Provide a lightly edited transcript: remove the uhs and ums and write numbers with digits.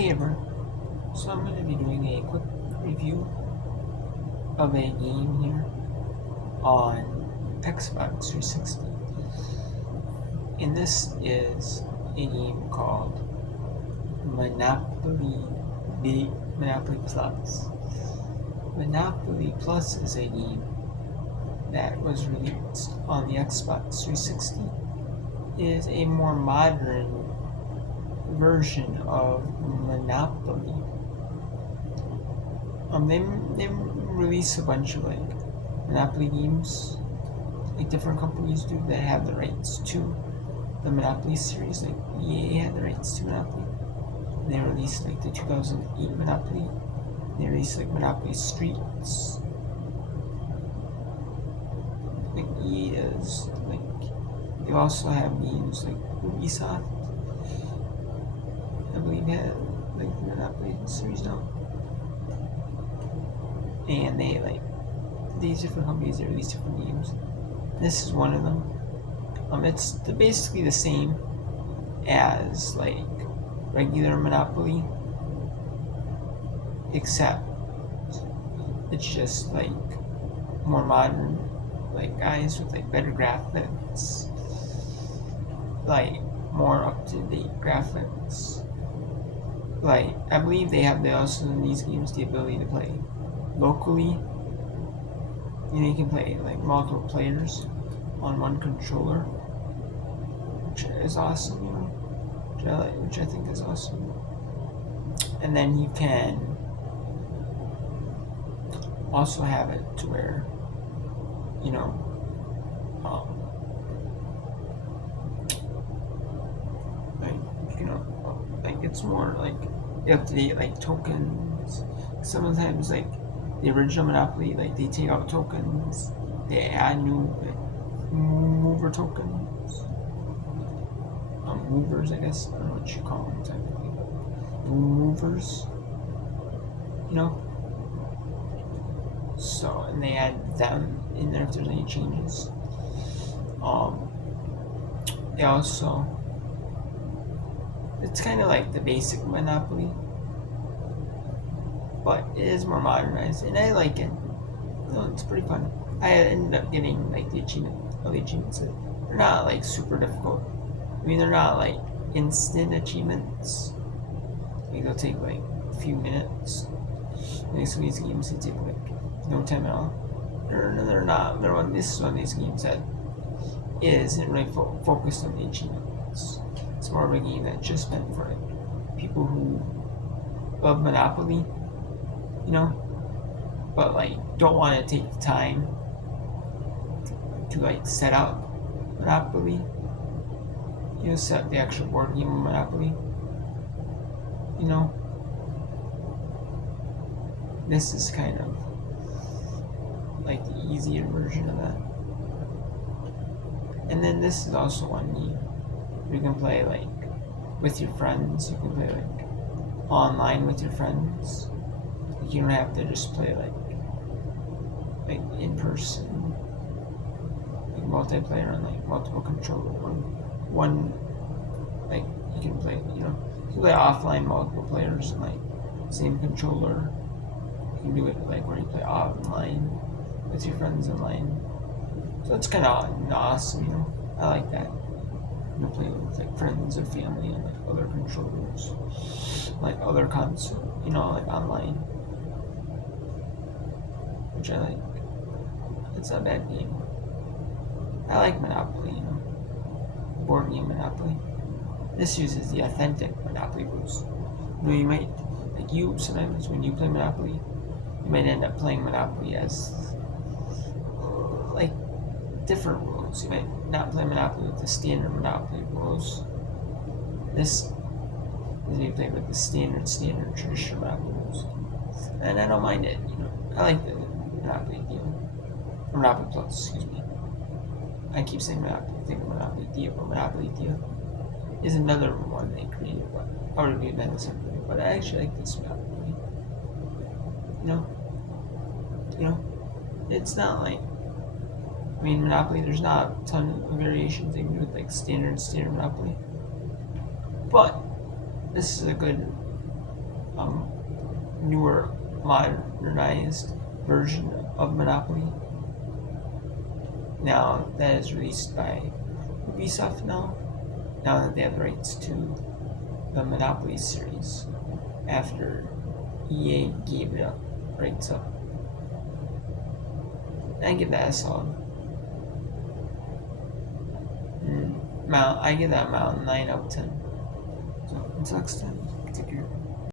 Hey everyone, so I'm going to be doing a quick review of a game here on Xbox 360. And this is a game called Monopoly Monopoly Plus. Monopoly Plus is a game that was released on the Xbox 360. It is a more modern version of Monopoly. They release a bunch of like Monopoly games, like different companies do that have the rights to the Monopoly series. Like EA had the rights to Monopoly. They released like the 2008 Monopoly. They released like Monopoly Streets. Like EA does. Like they also have games like Ubisoft. I believe had like the Monopoly series now. And they like these different companies that release different games. This is one of them. It's basically the same as like regular Monopoly, except it's just like more modern, like guys with like better graphics, like more up to date graphics. Like I believe they also in these games the ability to play locally. You know, you can play like multiple players on one controller, which is awesome. You know, which I think is awesome. And then you can also have it to where, you know, like you know, like it's more like you have to date like tokens. Sometimes like the original Monopoly, like they take out tokens, they add new like, mover tokens, movers, I guess. I don't know what you call them technically, movers. You know. So and they add them in there if there's any changes. They also it's kind of like the basic Monopoly, but it is more modernized, and I like it. It's pretty fun. I ended up getting like the achievements. They're not like super difficult. I mean, they're not like instant achievements. Like they'll take like a few minutes. Like some of these games, they take like no time at all. They're not. This is one of these games that isn't really focused on the achievements. It's more of a game that's just meant for like people who love Monopoly, you know, but like don't want to take the time to like set up Monopoly. You know, set up the actual board game of Monopoly. You know, this is kind of like the easier version of that. And then this is also one you can play like with your friends. You can play like online with your friends. Like, you don't have to just play like in person, like multiplayer on like multiple controller. One like you can play, you know, you can play offline multiple players and like same controller. You can do it like where you play online with your friends online. So it's kind of awesome, you know. I like that. You know, play with like friends or family and like other controllers, like other console, you know, like online, which I like. It's not a bad game. I like Monopoly, you know, board game Monopoly. This uses the authentic Monopoly rules. You know, you might like you sometimes when you play Monopoly, you might end up playing Monopoly as like different rules. You might not play Monopoly with the standard Monopoly rules. This is you play with the standard traditional Monopoly rules, and I don't mind it. You know, I like the Monopoly deal. Monopoly Plus, excuse me. I keep saying Monopoly. I think Monopoly deal, but Monopoly deal is another one they created. But I would reviewed that separately. But I actually like this Monopoly. You know, it's not like. I mean, Monopoly, there's not a ton of variations they can do with like standard Monopoly. But this is a good newer, modernized version of Monopoly. Now that is released by Ubisoft now that they have the rights to the Monopoly series after EA gave it up, rights up. I give that a solid. I give that amount 9 out of 10. So until next time, take care.